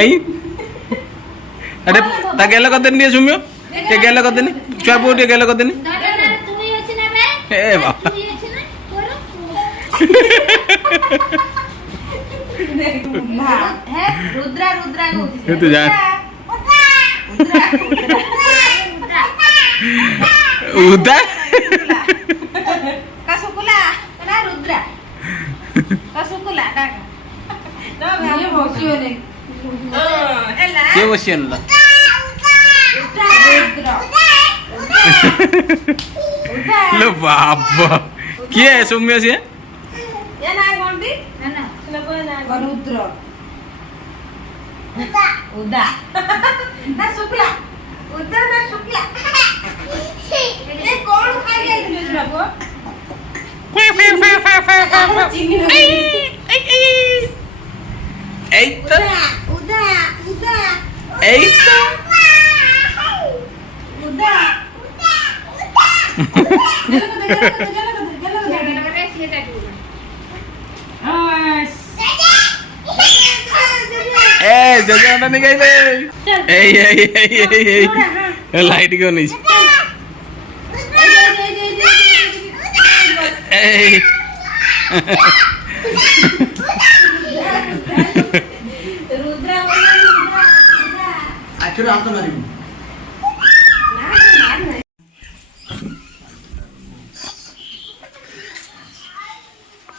ଏଇ ଏଟେ ତା ଗେଲ କରିଦେନି ଟିକେ ସୁମିଅ ଟିକେ ଗେଲ କରିଦେନି ଛୁଆ ପୁଅ ଟିକେ ଗେଲ କରିଦେନି ଏ ବାପା ତୁ ଯା ଉଦା କିଏ ବସି ଆଣିଲା लो बाबा किए सौम्य से ये ना कोंटी ना रुद्र उदा उदा ना शुक्ला उदा ना शुक्ला ये कौन खाई गई थी बाबू उदा उदा उदा ए जजमाना नहीं गई ए लाइट क्यों नहीं ए रुद्रा एक्चुअली आप तो मारी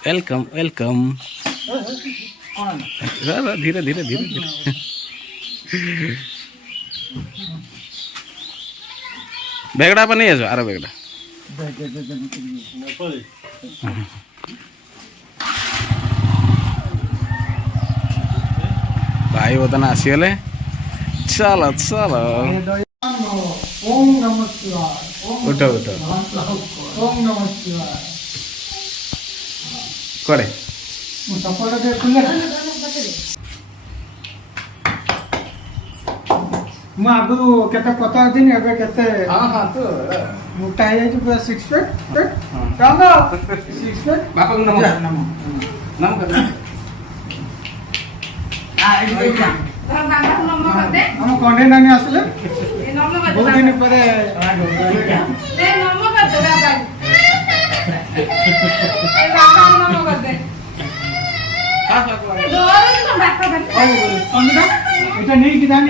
वेलकम वेलकम धीरे धीरे धीरे धीरे बेगड़ा पर नहीं है आरो बेगड़ा भाई वो तो ना आसीगले चलो चलो ओम नमः शिवाय उठो उठो ओम नमः शिवाय करे सपोर्ट दे खुले ମୁଁ ଆଗରୁ କେତେ ପତଳା ଥିଲି ଏବେ କେତେ ମୋଟା ହେଇଯାଇଛି ପୁରା 6 ଫିଟ୍ ରଙ୍ଗ 6 ଫିଟ୍ ବାପାଙ୍କୁ ନମ ନମ କର ଆମ କଣ୍ଢେଇ ନାନୀ ଆସିଲେ ବହୁତ ଦିନ ପରେ এটা নেই কি জানি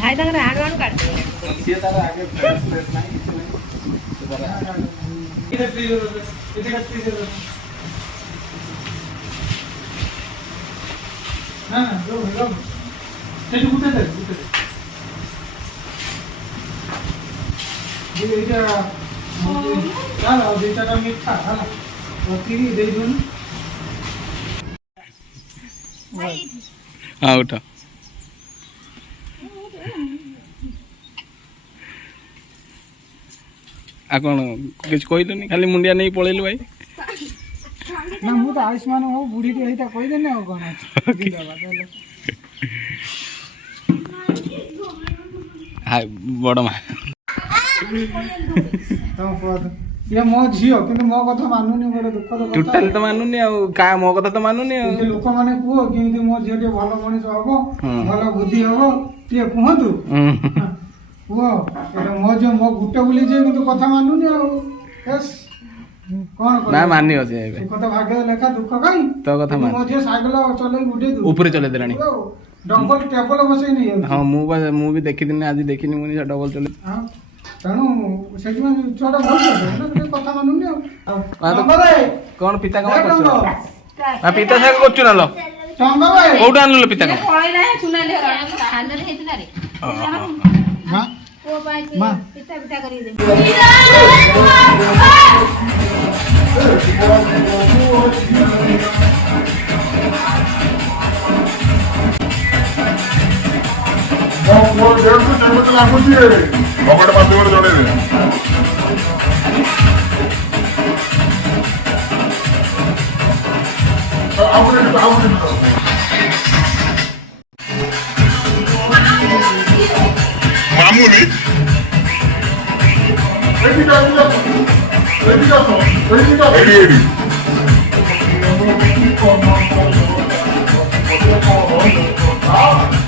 भाई तक राण वाण काट ସିଏ ତାର ଆଗେ ଫ୍ରେସ୍ ନାହିଁ କିଛି ନାହିଁ ସେ ତାର এটা প্লিজ এটা প্লিজ না না রো সেটা গুটে দে এইটা চাল যেটা মিঠা হ্যাঁ ওকিরি দেই দিন हाँ उठा आ कौन किछ कहलुनी खाली मुंडिया नहीं पळेलु भाई ना मु तो आयुष्मान हो बुढ़ी के एटा कहि देने हो कोन हाय बड़ मा तो पद ये मो झियो किंतु मो कथा मानुनी बड़ दुख तो टोटल तो मानुनी आ का मो कथा तो मानुनी आ लोक माने कुहो किंतु मो झियो के भलो मनीष हबो भलो बुद्धि हबो ते कुहतु कुहो एटा मो जो मो गुटे बुली जे किंतु कथा मानुनी आ यस कोन कोन ना मानी हो जे कथा भाग्य लेखा दुख काई तो कथा मान मो जे साइकिल चले उडे दु ऊपर चले देलानी डबल टेबल बसै नहीं हां मु भी देखि दिन आज देखिनी मुनी डबल चले हां तेणु सेठी में छोटा भल कथा मानुनी आ कौन पिता कमा करछ आ पिता से करछ ना लो चंदा भाई कोठा आनलो पिता कमा पळै नाही सुनाले हानले हेतला रे मां ओ पाई मां पिता पिता करी दे वो डेढ़ सौ जरूरत लागू थी पकड़ माध्यम जोड़े थे आप ଏଇଠି Thank you.